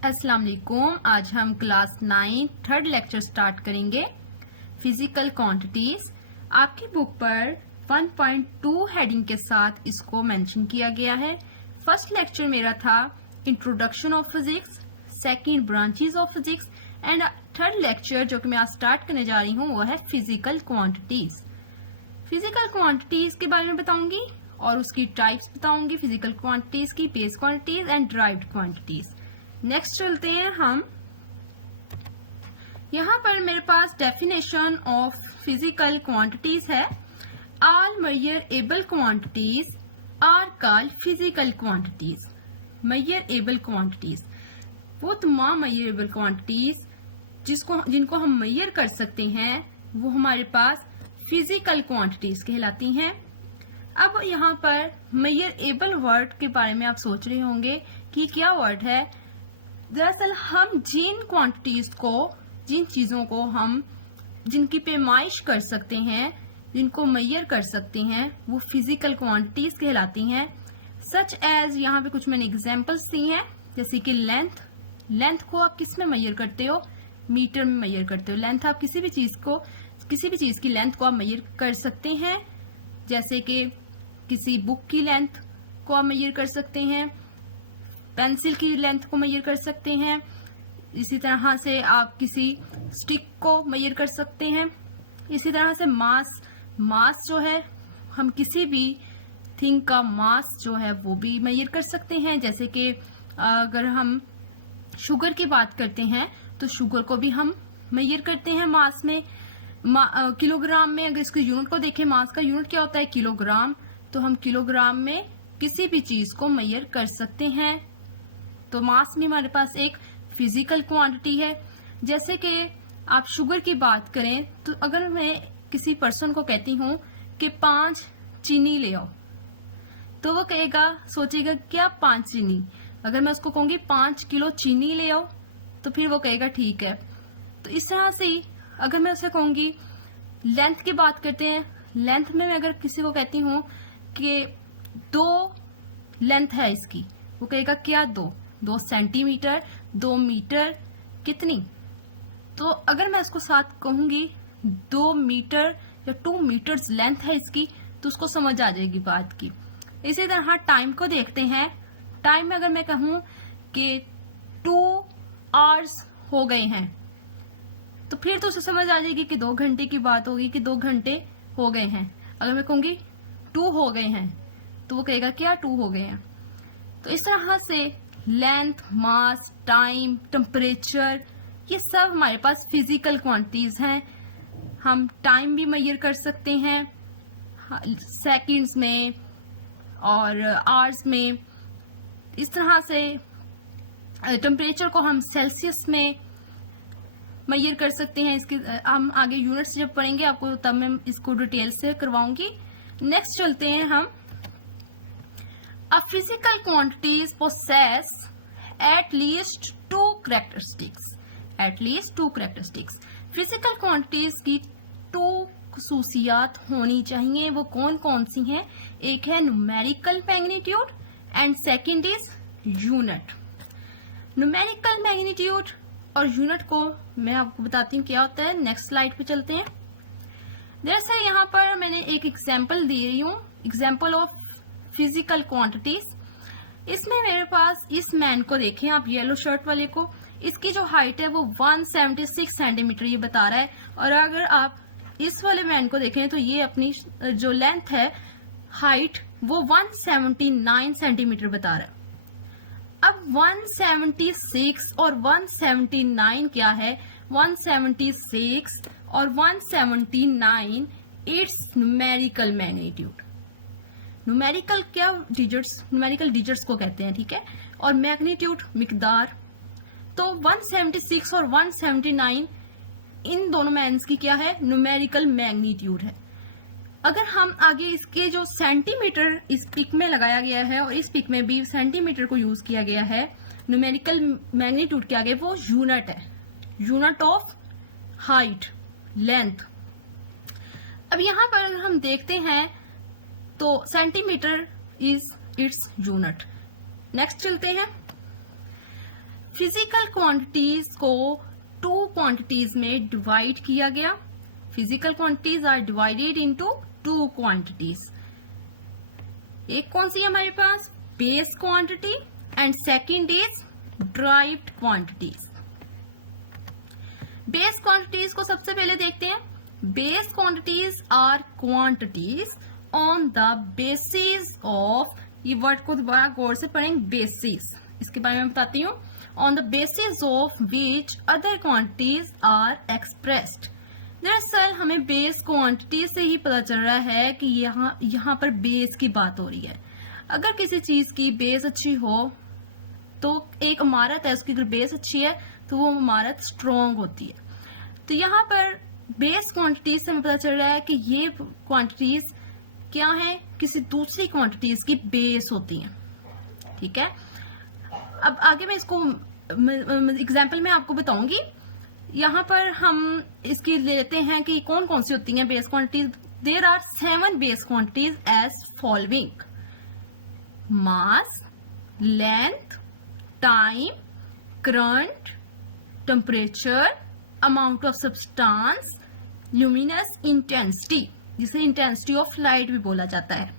अस्सलाम वालेकुम। आज हम क्लास 9 थर्ड लेक्चर स्टार्ट करेंगे फिजिकल क्वांटिटीज। आपकी बुक पर 1.2 हेडिंग के साथ इसको मेंशन किया गया है। फर्स्ट लेक्चर मेरा था introduction of physics, second branches of physics and third lecture जो कि मैं आज स्टार्ट करने जा रही हूँ वो है फिजिकल क्वांटिटीज। फिजिकल क्वांटिटीज के बारे में बताऊंगी और उसकी टाइप्स बताऊंगी, फिजिकल क्वांटिटीज की, base quantities and derived quantities. Next चलते हैं हम। यहाँ पर मेरे पास डेफिनेशन ऑफ फिजिकल क्वांटिटीज है। All measurable quantities are called physical quantities. Measurable quantities वो तमाम मेजरेबल क्वांटिटीज जिनको हम मेजर कर सकते हैं वो हमारे पास फिजिकल क्वांटिटीज कहलाती हैं। अब यहाँ पर मेजरेबल वर्ड के बारे में आप सोच रहे होंगे कि क्या वर्ड है। दरअसल हम जिन क्वांटिटीज को, जिन चीजों को हम जिनकी पैमाइश कर सकते हैं, जिनको मेजर कर सकते हैं, वो फिजिकल क्वांटिटीज कहलाती हैं। सच एज यहाँ पे कुछ मैंने एग्जांपल्स दी हैं, जैसे कि लेंथ को आप किस में मेजर करते हो? मीटर में मेजर करते हो। लेंथ आप किसी भी चीज की लेंथ को आप मेजर कर सकते हैं, जैसे कि किसी बुक की लेंथ को आप मेजर कर सकते हैं, पेंसिल की लेंथ को मेजर कर सकते हैं। इसी तरह से आप किसी स्टिक को मेजर कर सकते हैं। इसी तरह से मास जो है, हम किसी भी थिंग का मास जो है वो भी मेजर कर सकते हैं। जैसे कि अगर हम शुगर की बात करते हैं तो शुगर को भी हम मेजर करते हैं मास में, किलोग्राम में। अगर इसके यूनिट को देखें, मास का यूनिट क्या होता है? किलोग्राम। तो हम किलोग्राम में किसी भी चीज को मेजर कर सकते हैं। तो मास में हमारे पास एक फिजिकल क्वांटिटी है। जैसे कि आप शुगर की बात करें तो अगर मैं किसी पर्सन को कहती हूँ कि 5 चीनी ले आओ, तो वो कहेगा, सोचेगा क्या 5 चीनी। अगर मैं उसको कहूंगी 5 किलो चीनी ले आओ, तो फिर वो कहेगा ठीक है। तो इस तरह से ही अगर मैं उसे कहूंगी, लेंथ की बात करते हैं, लेंथ में मैं अगर किसी को कहती हूँ कि 2 लेंथ है इसकी, वो कहेगा क्या 2 सेंटीमीटर, 2 मीटर, कितनी? तो अगर मैं उसको साथ कहूंगी 2 मीटर या 2 मीटर्स लेंथ है इसकी, तो उसको समझ आ जाएगी बात की। इसी तरह टाइम को देखते हैं। टाइम में अगर मैं कहूं कि 2 आवर्स हो गए हैं, तो फिर तो उसे समझ आ जाएगी कि 2 घंटे की बात होगी, कि 2 घंटे हो गए हैं। अगर मैं कहूंगी 2 हो गए हैं, तो वो कहेगा क्या 2 हो गए हैं। तो इस तरह से लेंथ, मास, टाइम, टेम्परेचर, ये सब हमारे पास फिजिकल क्वांटिटीज हैं। हम टाइम भी मेजर कर सकते हैं सेकंड्स में और आवर्स में। इस तरह से टेम्परेचर को हम सेल्सियस में मेजर कर सकते हैं। इसके हम आगे यूनिट्स जब पढ़ेंगे आपको, तब मैं इसको डिटेल से करवाऊंगी। नेक्स्ट चलते हैं हम। A physical quantities possess at least two characteristics. At least two characteristics. Physical quantities की 2 खसूसियात होनी चाहिए। वो कौन कौन सी हैं? एक है numerical magnitude and second is unit. Numerical magnitude और यूनिट को मैं आपको बताती हूँ क्या होता है। नेक्स्ट स्लाइड पे चलते हैं। दरअसल यहाँ पर मैंने एक एग्जाम्पल दे रही हूँ, एग्जाम्पल ऑफ फिजिकल क्वांटिटीज। इसमें मेरे पास इस मैन को देखें आप, येलो शर्ट वाले को, इसकी जो हाइट है वो 176 सेंटीमीटर ये बता रहा है। और अगर आप इस वाले मैन को देखें तो ये अपनी जो लेंथ है, हाइट, वो 179 सेंटीमीटर बता रहा है। अब 176 और 179 क्या है? 176 और 179 इट्स न्यूमेरिकल मैग्नीट्यूड। न्यूमेरिकल क्या डिजिट्स, न्यूमेरिकल डिजिट्स को कहते हैं, ठीक है, और मैग्नीट्यूड मिकदार। तो 176 और 179 इन दोनों मैन्स की क्या है? न्यूमेरिकल मैग्नीट्यूड है। अगर हम आगे इसके जो सेंटीमीटर इस पिक में लगाया गया है और इस पिक में भी सेंटीमीटर को यूज किया गया है न्यूमेरिकल मैग्नीट्यूड के आगे, वो यूनिट है, यूनिट ऑफ हाइट, लेंथ। अब यहां पर अगर हम देखते हैं तो centimetre is its unit. Next चलते हैं। फिजिकल क्वांटिटीज को टू क्वांटिटीज में डिवाइड किया गया. Physical quantities are divided into two quantities. एक कौन सी है हमारे पास? Base quantity and second is derived quantities. Base quantities को सबसे पहले देखते हैं. Base quantities are quantities on the basis of, ये वर्ड को दोबारा गौर से पढ़ेंगे, बेसिस, इसके बारे में बताती हूँ. On the basis of which other quantities are expressed. दरअसल हमें बेस क्वांटिटी से ही पता चल रहा है कि यहाँ पर बेस की बात हो रही है. अगर किसी चीज की बेस अच्छी हो तो एक इमारत है, उसकी अगर बेस अच्छी है तो वो इमारत स्ट्रॉन्ग होती है. तो यहाँ पर बेस क्वांटिटीज से हमें पता चल रहा है कि ये क्वांटिटीज क्या है, किसी दूसरी क्वांटिटीज की बेस होती हैं. ठीक है, अब आगे मैं इसको एग्जाम्पल में आपको बताऊंगी. यहाँ पर हम इसकी लेते हैं कि कौन कौन सी होती हैं base quantities. There are 7 base quantities as following: mass, length, time, current, temperature, amount of substance, luminous intensity, जिसे इंटेंसिटी ऑफ लाइट भी बोला जाता है.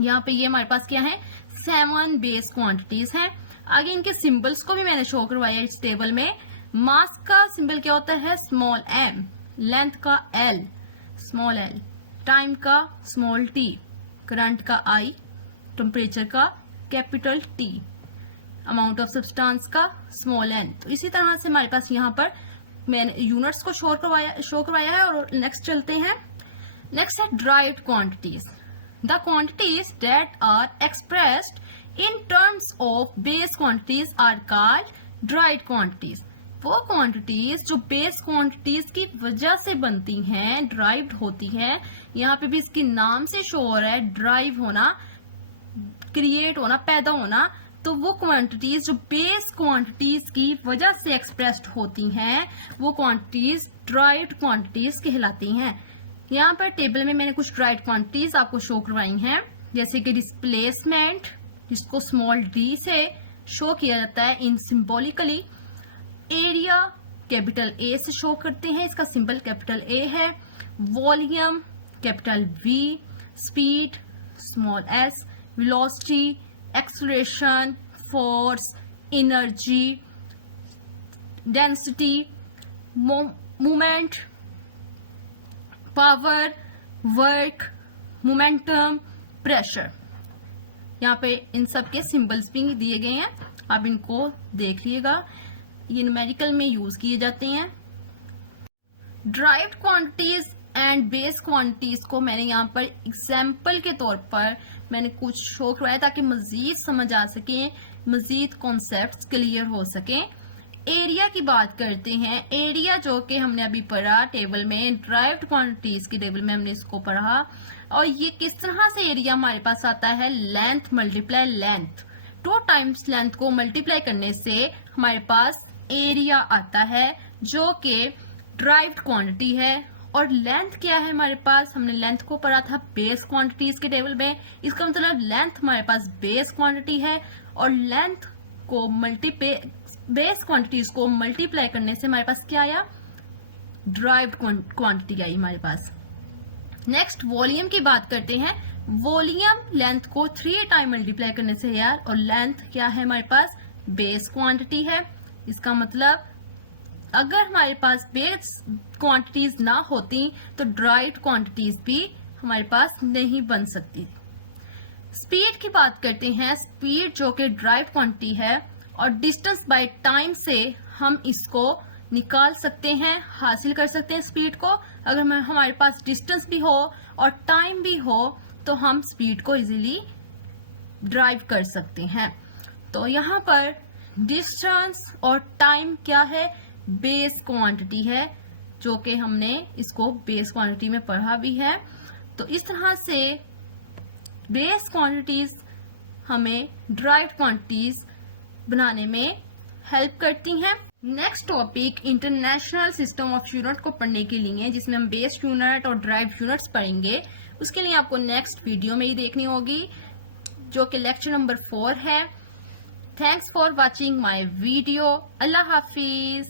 यहाँ पे ये हमारे पास क्या है? 7 बेस क्वांटिटीज हैं. आगे इनके सिंबल्स को भी मैंने शो करवाया इस टेबल में. मास का सिंबल क्या होता है? स्मॉल m, लेंथ का l, स्मॉल l, टाइम का स्मॉल t, करंट का I, टेम्परेचर का capital T, amount of substance का स्मॉल n. तो इसी तरह से हमारे पास यहाँ पर मैंने यूनिट्स को शो करवाया है. और नेक्स्ट चलते हैं. नेक्स्ट है derived quantities. The quantities that are expressed in terms of base quantities are called derived quantities. वो क्वांटिटीज जो बेस क्वांटिटीज की वजह से बनती हैं, ड्राइव्ड होती हैं. यहाँ पे भी इसके नाम से शो हो रहा है ड्राइव होना, क्रिएट होना, पैदा होना. तो वो क्वांटिटीज जो बेस क्वांटिटीज की वजह से एक्सप्रेस्ड होती हैं, वो क्वांटिटीज ड्राइव्ड क्वांटिटीज कहलाती हैं. यहाँ पर टेबल में मैंने कुछ ड्राइव्ड क्वांटिटीज आपको शो करवाई हैं, जैसे कि डिस्प्लेसमेंट, जिसको स्मॉल d से शो किया जाता है इन सिंबॉलिकली. एरिया कैपिटल A से शो करते हैं, इसका सिंबल कैपिटल A है. Volume capital V, speed small s, velocity, acceleration, force, energy, density, moment, power, work, momentum, pressure. यहाँ पे इन सब के सिंबल्स भी दिए गए हैं, आप इनको देख लीजिएगा. ये न्यूमेरिकल में यूज किए जाते हैं. Derived quantities and base quantities को मैंने यहाँ पर एग्जाम्पल के तौर पर मैंने कुछ शो करवाया ताकि मजीद समझ आ सके, मजीद कॉन्सेप्ट्स क्लियर हो सके. एरिया की बात करते हैं. एरिया जो कि हमने अभी पढ़ा टेबल में, ड्राइव्ड क्वांटिटीज की टेबल में हमने इसको पढ़ा. और ये किस तरह से एरिया हमारे पास आता है? Length multiply length. 2 times length को मल्टीप्लाई करने से हमारे पास एरिया आता है, जो कि ड्राइव्ड क्वांटिटी है. और लेंथ क्या है हमारे पास? हमने लेंथ को पढ़ा था बेस क्वांटिटीज के टेबल में. इसका मतलब लेंथ हमारे पास बेस क्वांटिटी है, और लेंथ को बेस क्वांटिटीज को मल्टीप्लाई करने से हमारे पास क्या आया? ड्राइव्ड क्वांटिटी आई हमारे पास. नेक्स्ट वॉल्यूम की बात करते हैं. वॉल्यूम लेंथ को 3 टाइम मल्टीप्लाई करने से यार, और लेंथ क्या है हमारे पास? बेस क्वांटिटी है. इसका मतलब अगर हमारे पास बेस क्वांटिटीज ना होती तो ड्राइव्ड क्वांटिटीज भी हमारे पास नहीं बन सकती. स्पीड की बात करते हैं. स्पीड जो कि ड्राइव्ड क्वांटिटी है, और डिस्टेंस बाय टाइम से हम इसको निकाल सकते हैं, हासिल कर सकते हैं स्पीड को. अगर हमारे पास डिस्टेंस भी हो और टाइम भी हो तो हम स्पीड को इजीली ड्राइव कर सकते हैं. तो यहाँ पर डिस्टेंस और टाइम क्या है? बेस क्वांटिटी है, जो कि हमने इसको बेस क्वांटिटी में पढ़ा भी है. तो इस तरह से बेस क्वांटिटीज हमें ड्राइव्ड क्वांटिटीज बनाने में हेल्प करती हैं. Next topic international system of unit को पढ़ने के लिए, जिसमें हम बेस यूनिट और ड्राइव्ड यूनिट्स पढ़ेंगे. उसके लिए आपको नेक्स्ट वीडियो में ही देखनी होगी, जो कि लेक्चर नंबर 4 है. Thanks for watching my video. Allah Hafiz.